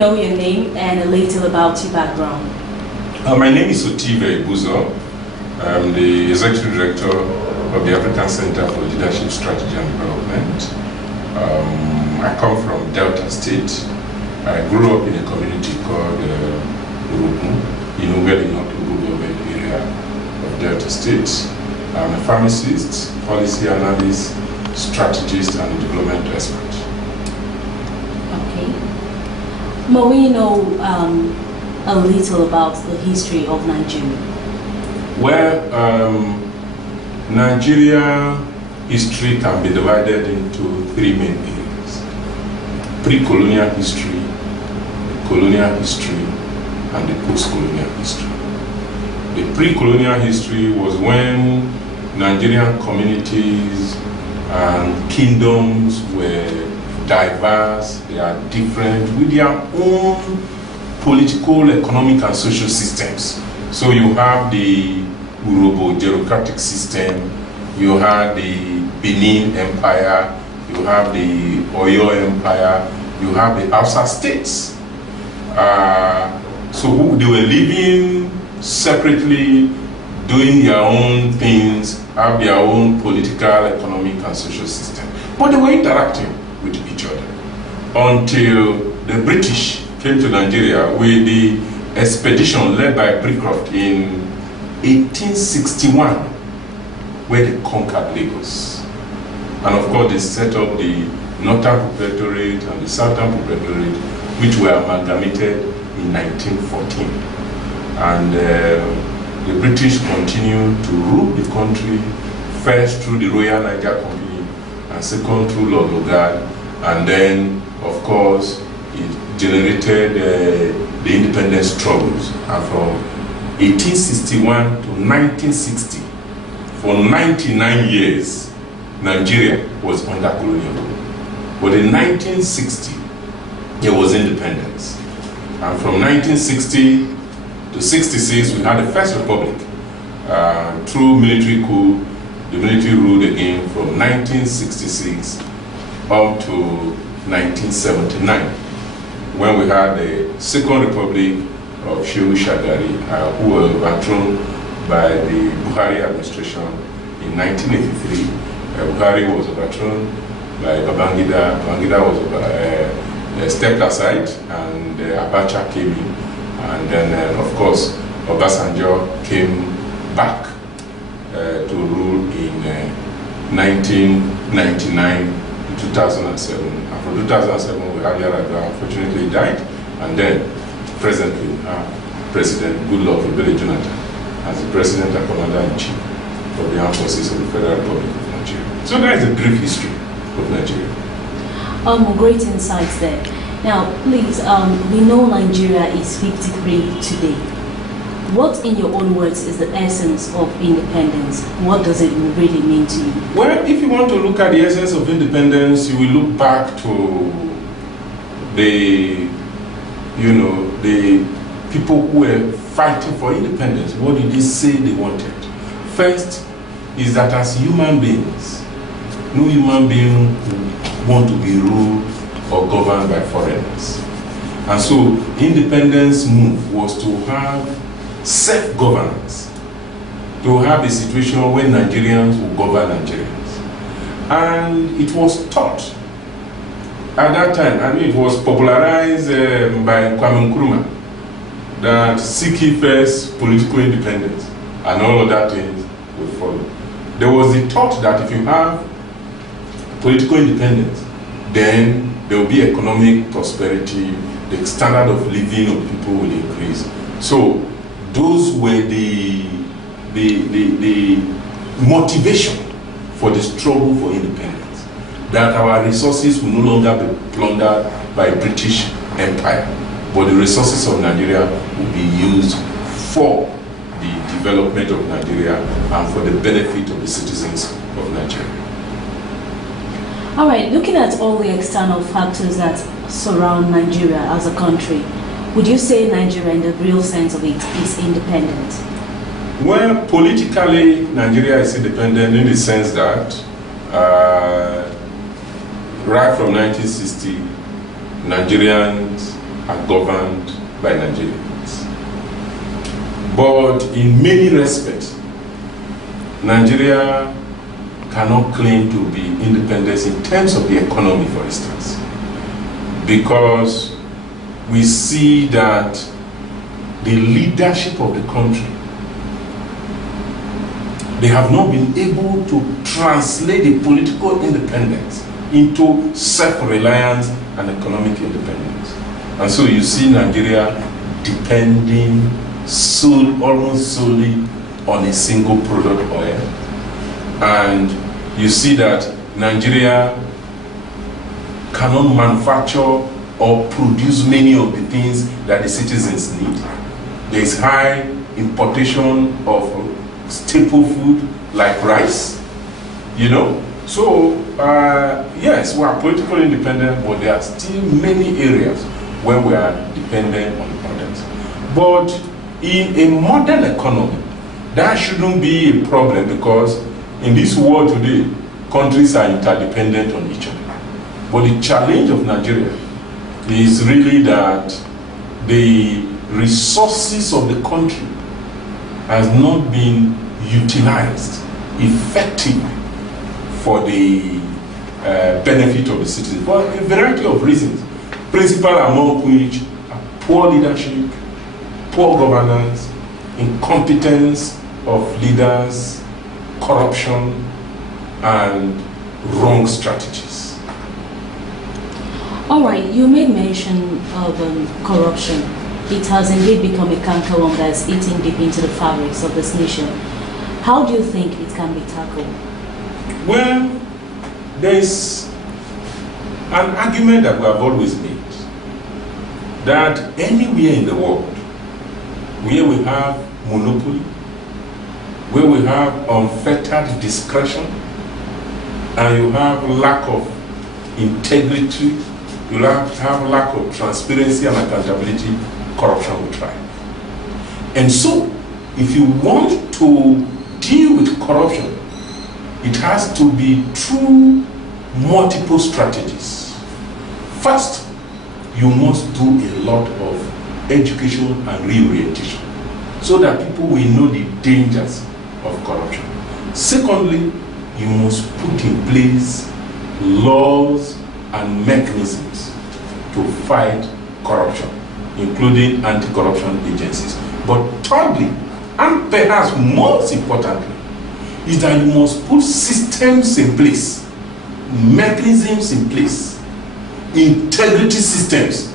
Know your name and a little about your background. My name is Otive Igbuzor. I'm the Executive Director of the African Center for Leadership Strategy and Development. I come from Delta State. I grew up in a community called Urugu, where the North Urugu government area of Delta State. I'm a pharmacist, policy analyst, strategist, and development expert. Okay. May we know a little about the history of Nigeria? Well, Nigeria history can be divided into three main areas: pre-colonial history, colonial history, and the post-colonial history. The pre-colonial history was when Nigerian communities and kingdoms were diverse, they are different, with their own political, economic, and social systems. So you have the Urobo bureaucratic system, you have the Benin Empire, you have the Oyo Empire, you have the Hausa states. So they were living separately, doing their own things, have their own political, economic, and social system. But they were interacting with each other until the British came to Nigeria with the expedition led by Brickcroft in 1861, where they conquered Lagos. And of course, they set up the Northern Protectorate and the Southern Protectorate, which were amalgamated in 1914. And the British continued to rule the country, first through the Royal Niger Company, and second through Lord Lugard, and then, of course, it generated the independence struggles. And from 1861 to 1960, for 99 years, Nigeria was under colonial rule. But in 1960, there was independence. And from 1960 to 66, we had the First Republic. Through military coup, the military ruled again from 1966 up to 1979, when we had the Second Republic of Shehu Shagari, who was overthrown by the Buhari administration in 1983. Buhari was overthrown by Babangida. Babangida was stepped aside, and Abacha came in. And then, of course, Obasanjo came back to rule in 1999 to 2007. And from 2007, we had Yar'Adua, unfortunately died. And then, presently, President Goodluck Ebele Jonathan as the President and Commander-in-Chief of the Armed Forces of the Federal Republic of Nigeria. So that is a brief history of Nigeria. Great insights there. Now, please, we know Nigeria is 53 today. What, in your own words, is the essence of independence? What does it really mean to you? Well, if you want to look at the essence of independence, you will look back to the people who were fighting for independence. What did they say they wanted? First is that as human beings, no human being would want to be ruled or governed by foreigners. And so the independence move was to have self-governance, to have a situation where Nigerians will govern Nigerians. And it was taught at that time, I mean, it was popularized by Kwame Nkrumah, that seeking first political independence and all of that things will follow. There was the thought that if you have political independence, then there will be economic prosperity, the standard of living of people will increase. So those were the motivation for the struggle for independence, that our resources will no longer be plundered by British Empire, but the resources of Nigeria will be used for the development of Nigeria and for the benefit of the citizens of Nigeria. All right, looking at all the external factors that surround Nigeria as a country, would you say Nigeria, in the real sense of it, is independent? Well, politically, Nigeria is independent in the sense that right from 1960, Nigerians are governed by Nigerians. But in many respects, Nigeria cannot claim to be independent in terms of the economy, for instance, because we see that the leadership of the country, they have not been able to translate the political independence into self-reliance and economic independence. And so you see Nigeria depending almost solely on a single product oil. And you see that Nigeria cannot manufacture or produce many of the things that the citizens need. There is high importation of staple food like rice, you know. So, yes, we are politically independent, but there are still many areas where we are dependent on others. But in a modern economy, that shouldn't be a problem, because in this world today, countries are interdependent on each other. But the challenge of Nigeria is really that the resources of the country has not been utilized effectively for the benefit of the citizens for a variety of reasons, principal among which are poor leadership, poor governance, incompetence of leaders, corruption, and wrong strategies. All right, you made mention of corruption. It has indeed become a cankerworm that is eating deep into the fabrics of this nation. How do you think it can be tackled? Well, there is an argument that we have always made, that anywhere in the world where we have monopoly, where we have unfettered discretion, and you have lack of integrity, you have lack of transparency and accountability, corruption will thrive. And so, if you want to deal with corruption, it has to be through multiple strategies. First, you must do a lot of education and reorientation so that people will know the dangers of corruption. Secondly, you must put in place laws and mechanisms to fight corruption, including anti-corruption agencies. But thirdly, and perhaps most importantly, is that you must put systems in place, mechanisms in place, integrity systems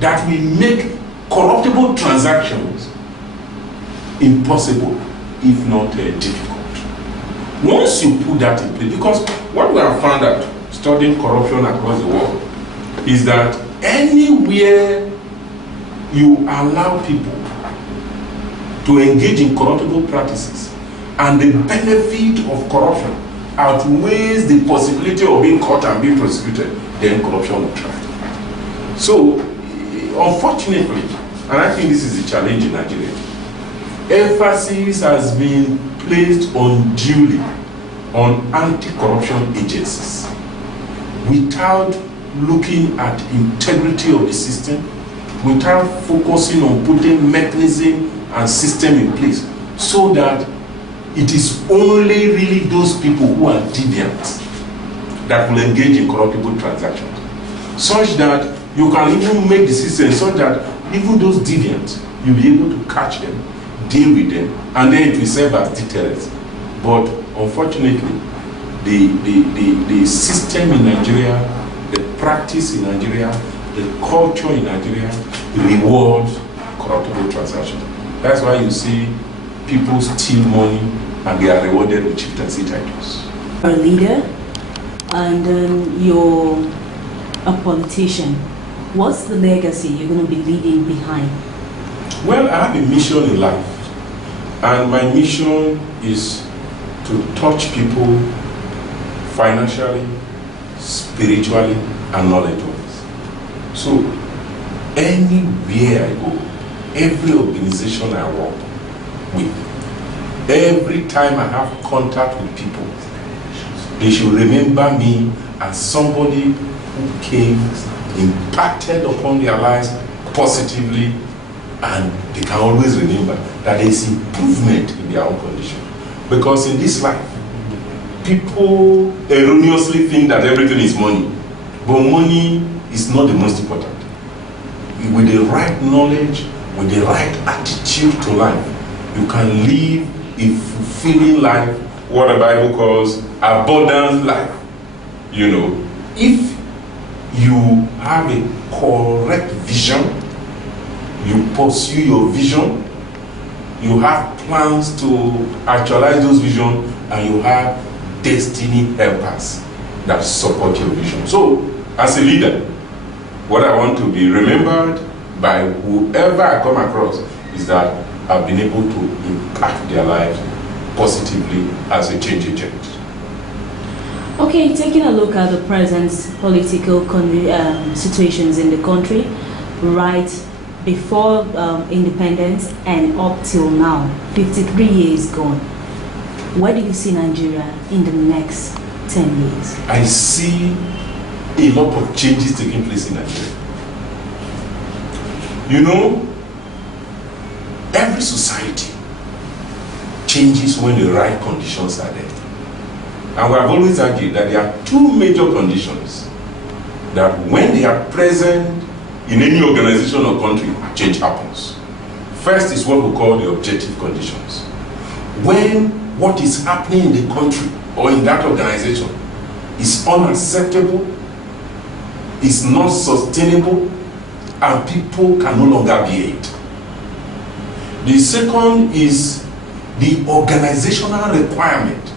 that will make corruptible transactions impossible, if not difficult. Once you put that in place, because what we have found out studying corruption across the world is that anywhere you allow people to engage in corruptible practices and the benefit of corruption outweighs the possibility of being caught and being prosecuted, then corruption will thrive. So, unfortunately, and I think this is a challenge in Nigeria, emphasis has been placed unduly on anti-corruption agencies without looking at integrity of the system, without focusing on putting mechanism and system in place, so that it is only really those people who are deviant that will engage in corruptible transactions, such that you can even make the system such that even those deviants, you'll be able to catch them, deal with them, and then it will serve as deterrence. But unfortunately, the system in Nigeria, the practice in Nigeria, the culture in Nigeria rewards corruptible transactions. That's why you see people steal money and they are rewarded with chieftaincy titles. You're a leader and you're a politician. What's the legacy you're going to be leaving behind? Well, I have a mission in life, and my mission is to touch people financially, spiritually, and knowledge-wise. So, anywhere I go, every organization I work with, every time I have contact with people, they should remember me as somebody who came, impacted upon their lives, positively, and they can always remember that there is improvement in their own condition. Because in this life, people erroneously think that everything is money, but money is not the most important. With the right knowledge, with the right attitude to life, you can live a fulfilling life, what the Bible calls abundant life. You know, if you have a correct vision, you pursue your vision, you have plans to actualize those visions, and you have destiny helpers that support your vision. So, as a leader, what I want to be remembered by whoever I come across is that I've been able to impact their lives positively as a change agent. Okay, taking a look at the present political situations in the country, right before independence and up till now, 53 years gone, where do you see Nigeria in the next 10 years? I see a lot of changes taking place in Nigeria. You know, every society changes when the right conditions are there. And we have always argued that there are two major conditions that when they are present in any organization or country, change happens. First is what we call the objective conditions. When what is happening in the country or in that organization is unacceptable, is not sustainable, and people can no longer bear it. The second is the organizational requirement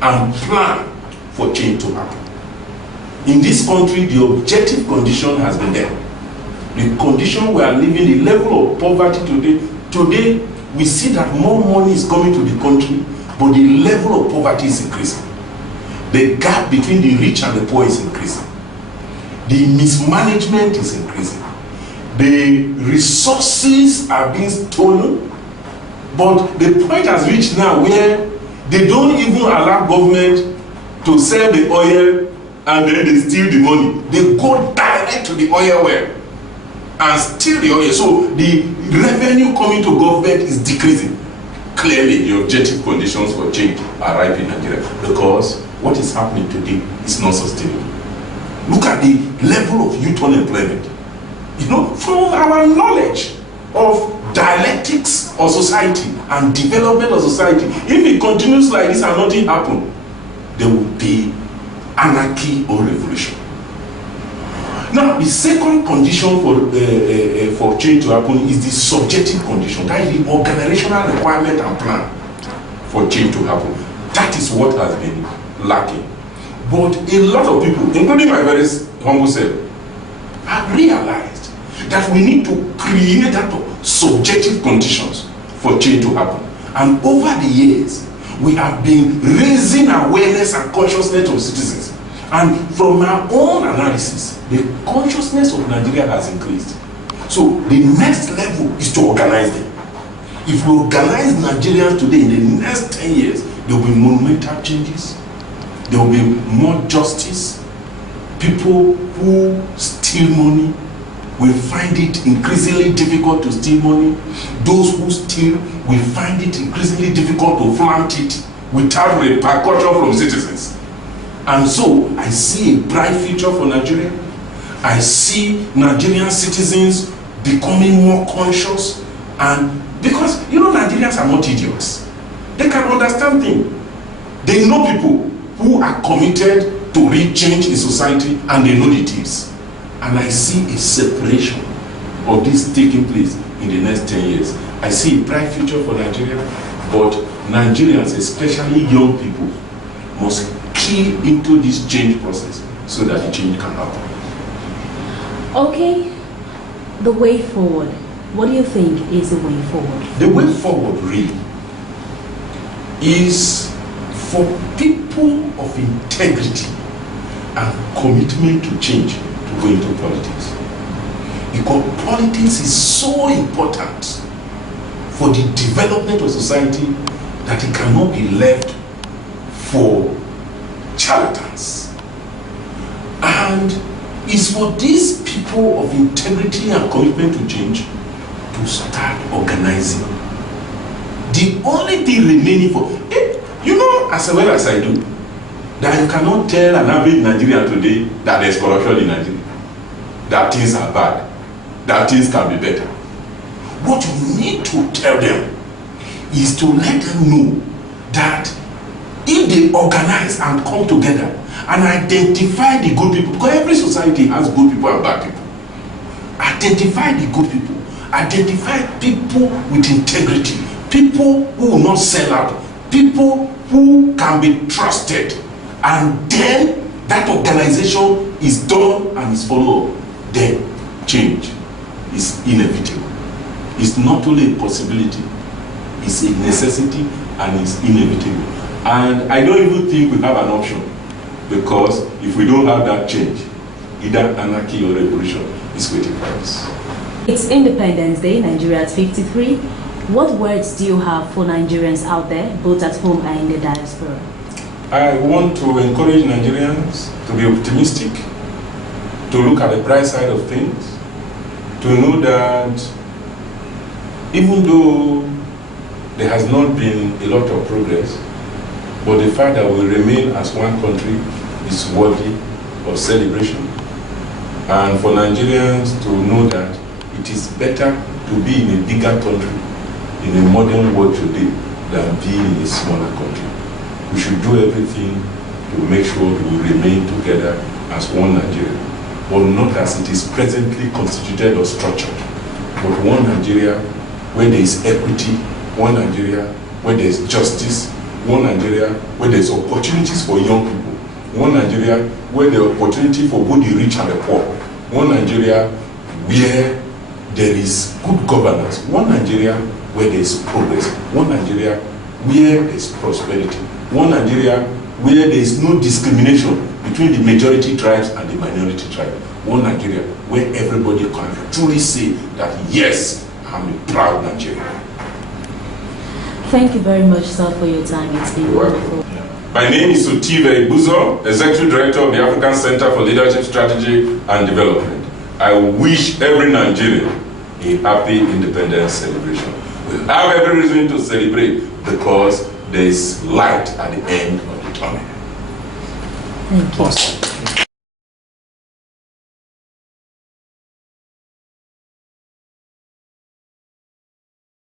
and plan for change to happen. In this country, the objective condition has been there. The condition we are living, the level of poverty today, we see that more money is coming to the country, but the level of poverty is increasing. The gap between the rich and the poor is increasing. The mismanagement is increasing. The resources are being stolen, but the point has reached now where they don't even allow government to sell the oil and then they steal the money. They go direct to the oil well and steal the oil. So the revenue coming to government is decreasing. Clearly, the objective conditions for change are ripe in Nigeria because what is happening today is not sustainable. Look at the level of youth unemployment. You know, from our knowledge of dialectics of society and development of society, if it continues like this and nothing happens, there will be anarchy or revolution. Now, the second condition for change to happen is the subjective condition. That is the organizational requirement and plan for change to happen. That is what has been lacking. But a lot of people, including my very humble self, have realized that we need to create that subjective conditions for change to happen. And over the years, we have been raising awareness and consciousness of citizens. And from our own analysis, the consciousness of Nigeria has increased. So the next level is to organize them. If we organize Nigerians today in the next 10 years, there will be monumental changes. There will be more justice. People who steal money will find it increasingly difficult to steal money. Those who steal will find it increasingly difficult to flaunt it without repercussion from citizens. And so I see a bright future for Nigeria. I see Nigerian citizens becoming more conscious, and because you know Nigerians are not idiots. They can understand things. They know people who are committed to real change in society, and they know the tips. And I see a separation of this taking place in the next 10 years. I see a bright future for Nigeria, but Nigerians, especially young people, must key into this change process so that the change can happen. Okay, the way forward. What do you think is the way forward? The way forward really is for people of integrity and commitment to change to go into politics. Because politics is so important for the development of society that it cannot be left for charlatans. And is for these people of integrity and commitment to change to start organizing. The only thing remaining for, you know as well as I do, that you cannot tell an average Nigerian today that there's corruption in Nigeria, that things are bad, that things can be better. What you need to tell them is to let them know that if they organize and come together and identify the good people, because every society has good people and bad people, identify the good people, identify people with integrity, people who will not sell out, people who can be trusted, and then that organization is done and is followed, then change is inevitable. It's not only a possibility, it's a necessity and it's inevitable. And I don't even think we have an option, because if we don't have that change, either anarchy or revolution is waiting for us. It's Independence Day, Nigeria at 53. What words do you have for Nigerians out there, both at home and in the diaspora? I want to encourage Nigerians to be optimistic, to look at the bright side of things, to know that even though there has not been a lot of progress, but the fact that we remain as one country is worthy of celebration. And for Nigerians to know that it is better to be in a bigger country in a modern world today than be in a smaller country. We should do everything to make sure we remain together as one Nigeria, but not as it is presently constituted or structured, but one Nigeria where there is equity, one Nigeria where there is justice, one Nigeria where there is opportunities for young people, one Nigeria where there is opportunity for both the rich and the poor, one Nigeria where there is good governance, one Nigeria where there is progress, one Nigeria where there is prosperity, one Nigeria where there is no discrimination between the majority tribes and the minority tribe, one Nigeria where everybody can truly say that yes, I'm a proud Nigerian. Thank you very much, sir, for your time. It's been wonderful. My name is Otive Igbuzor, Executive Director of the African Center for Leadership Strategy and Development. I wish every Nigerian a happy independence celebration. We have every reason to celebrate because there is light at the end of the tunnel. Thank you. Awesome.